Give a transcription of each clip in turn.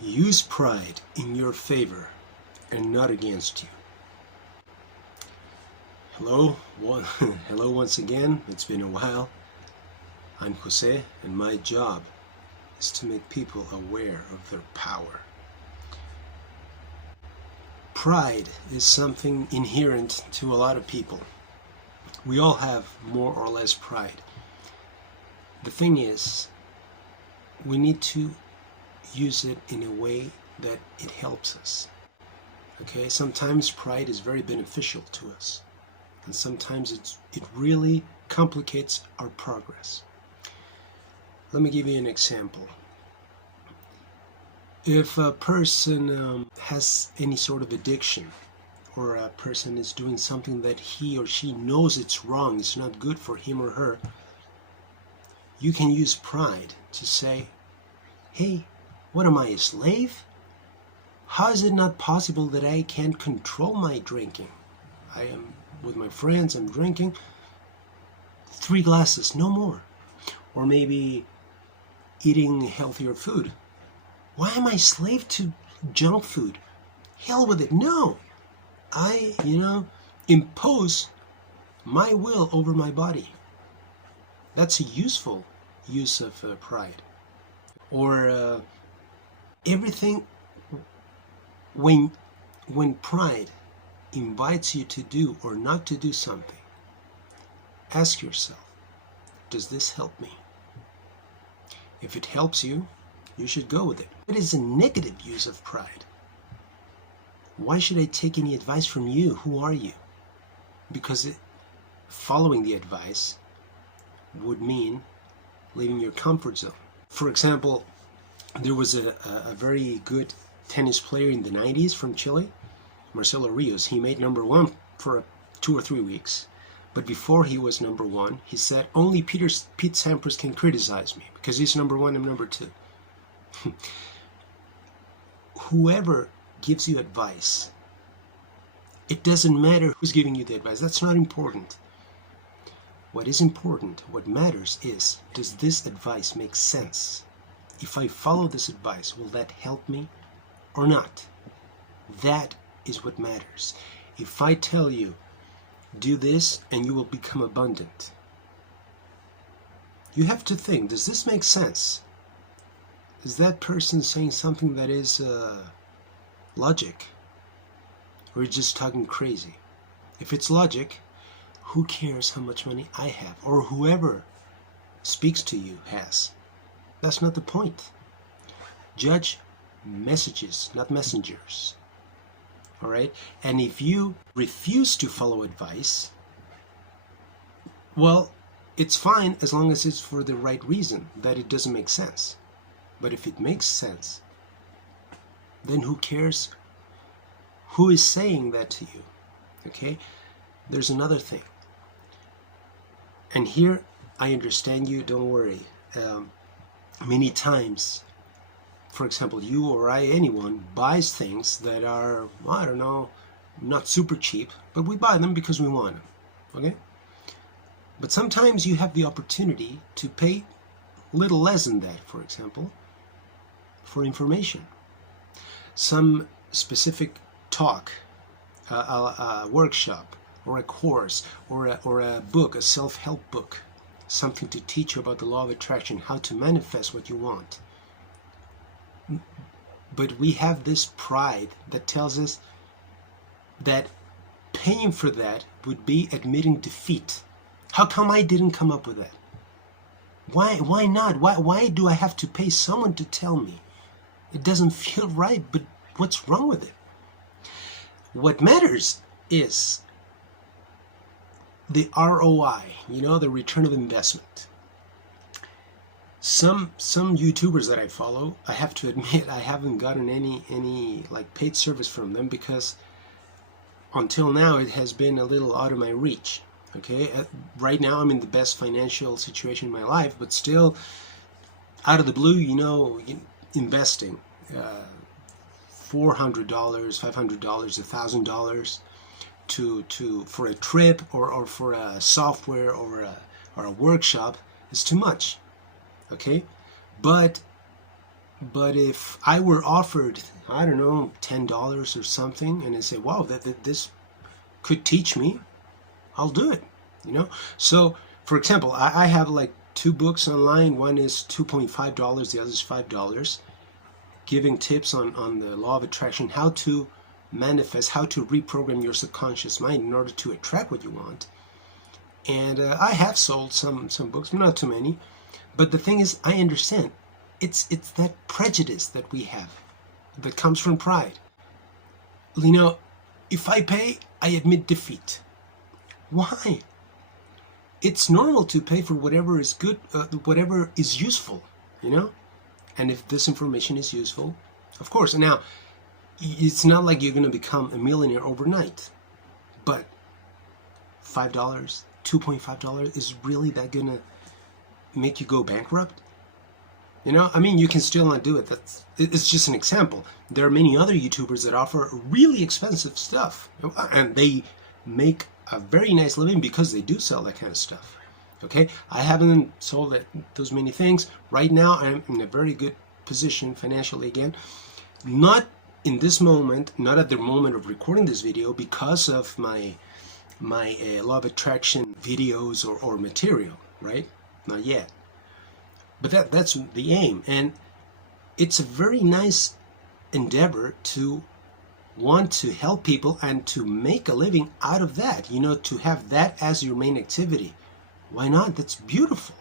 Use pride in your favor and not against you. Hello, hello once again. It's been a while. I'm Jose, and my job is to make people aware of their power. Pride is something inherent to a lot of people. We all have more or less pride. The thing is, we need to use it in a way that it helps us. Okay, sometimes pride is very beneficial to us, and sometimes it really complicates our progress. Let me give you an example. If a person has any sort of addiction, or a person is doing something that he or she knows it's wrong, it's not good for him or her, you can use pride to say, hey, what am I, a slave? How is it not possible that I can't control my drinking? I am with my friends, I'm drinking 3 glasses, no more. Or maybe eating healthier food. Why am I slave to junk food? Hell with it, no. I, impose my will over my body. That's a useful use of pride. Or everything, when pride invites you to do or not to do something, ask yourself, does this help me? If it helps you, you should go with it. What is a negative use of pride? Why should I take any advice from you? Who are you? Because following the advice would mean leaving your comfort zone. For example, there was a very good tennis player in the 90s from Chile, Marcelo Rios. He made #1 for 2 or 3 weeks. But before he was #1, he said, only Pete Sampras can criticize me because he's #1 and #2. Whoever gives you advice, it doesn't matter who's giving you the advice. That's not important. What is important, what matters is, does this advice make sense? If I follow this advice, will that help me or not? That is what matters. If I tell you, do this and you will become abundant, you have to think, does this make sense? Is that person saying something that is logic? Or just talking crazy? If it's logic, who cares how much money I have or whoever speaks to you has? That's not the point. Judge messages, not messengers. All right? And if you refuse to follow advice, well, it's fine as long as it's for the right reason, that it doesn't make sense. But if it makes sense, then who cares who is saying that to you? Okay? There's another thing. And here, I understand you, don't worry. Many times, for example, you or I, anyone, buys things that are, I don't know, not super cheap, but we buy them because we want them, okay? But sometimes you have the opportunity to pay little less than that, for example, for information. Some specific talk, a workshop, or a course, or a book, a self-help book, something to teach you about the law of attraction, how to manifest what you want. But we have this pride that tells us that paying for that would be admitting defeat. How come I didn't come up with that? Why not? Why do I have to pay someone to tell me? It doesn't feel right, but what's wrong with it? What matters is the ROI, the return of investment. Some YouTubers that I follow, I have to admit, I haven't gotten any like paid service from them because until now it has been a little out of my reach. Okay, right now I'm in the best financial situation in my life, but still, out of the blue, investing $400, $500, $1,000 for a trip or for a software or a workshop is too much. Okay, but But if I were offered, I don't know, $10 or something, and I say, wow, that this could teach me, I'll do it, you know? So, for example, I have like 2 books online. One is $2.5, the other is $5, giving tips on the law of attraction, how to manifest, how to reprogram your subconscious mind in order to attract what you want. And I have sold some books, not too many. But the thing is, I understand. It's that prejudice that we have that comes from pride. You know, if I pay, I admit defeat. Why? It's normal to pay for whatever is good, whatever is useful, you know? And if this information is useful, of course. Now, it's not like you're going to become a millionaire overnight. But $5, $2.5, is really that going to make you go bankrupt? You know, I mean, you can still not do it. It's just an example. There are many other YouTubers that offer really expensive stuff, and they make a very nice living because they do sell that kind of stuff. Okay, I haven't sold those many things. Right now, I'm in a very good position financially again. Not in this moment, not at the moment of recording this video, because of my law of attraction videos or material, right? Not yet. But that's the aim, and it's a very nice endeavor to want to help people and to make a living out of that, you know, to have that as your main activity. Why not? That's beautiful.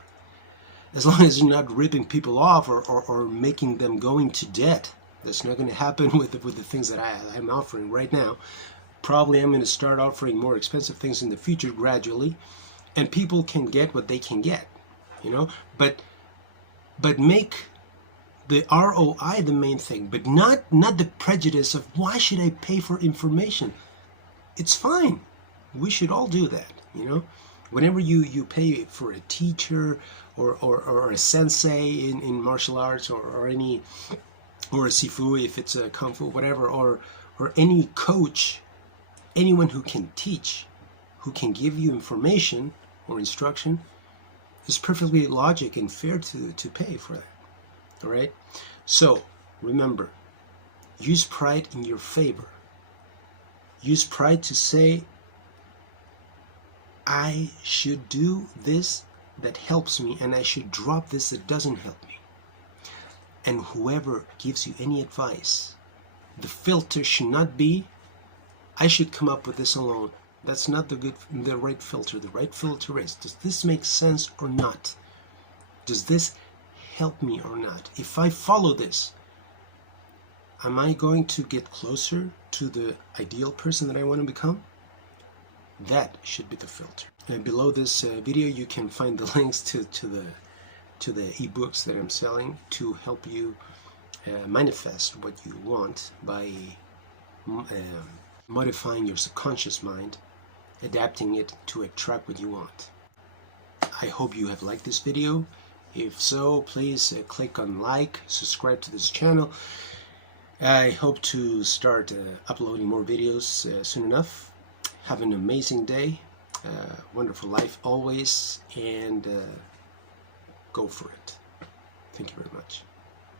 As long as you're not ripping people off or making them go into debt. That's not going to happen with the things that I'm offering right now. Probably I'm going to start offering more expensive things in the future gradually, and people can get what they can get, you know, but make the ROI the main thing, but not the prejudice of why should I pay for information. It's fine. We should all do that, you know. Whenever you pay for a teacher or a sensei in martial arts or a sifu if it's a kung fu, whatever, or any coach, anyone who can teach, who can give you information or instruction, it's perfectly logic and fair to pay for that. All right? So, remember, use pride in your favor. Use pride to say, I should do this that helps me, and I should drop this that doesn't help me. And whoever gives you any advice, the filter should not be, I should come up with this alone. That's not the right filter. The right filter is, does this make sense or not? Does this help me or not? If I follow this, am I going to get closer to the ideal person that I want to become? That should be the filter. And below this video, you can find the links to the ebooks that I'm selling to help you manifest what you want by modifying your subconscious mind, adapting it to attract what you want. I hope you have liked this video. If so, please click on like, subscribe to this channel. I hope to start uploading more videos soon enough. Have an amazing day, wonderful life always, and go for it. Thank you very much.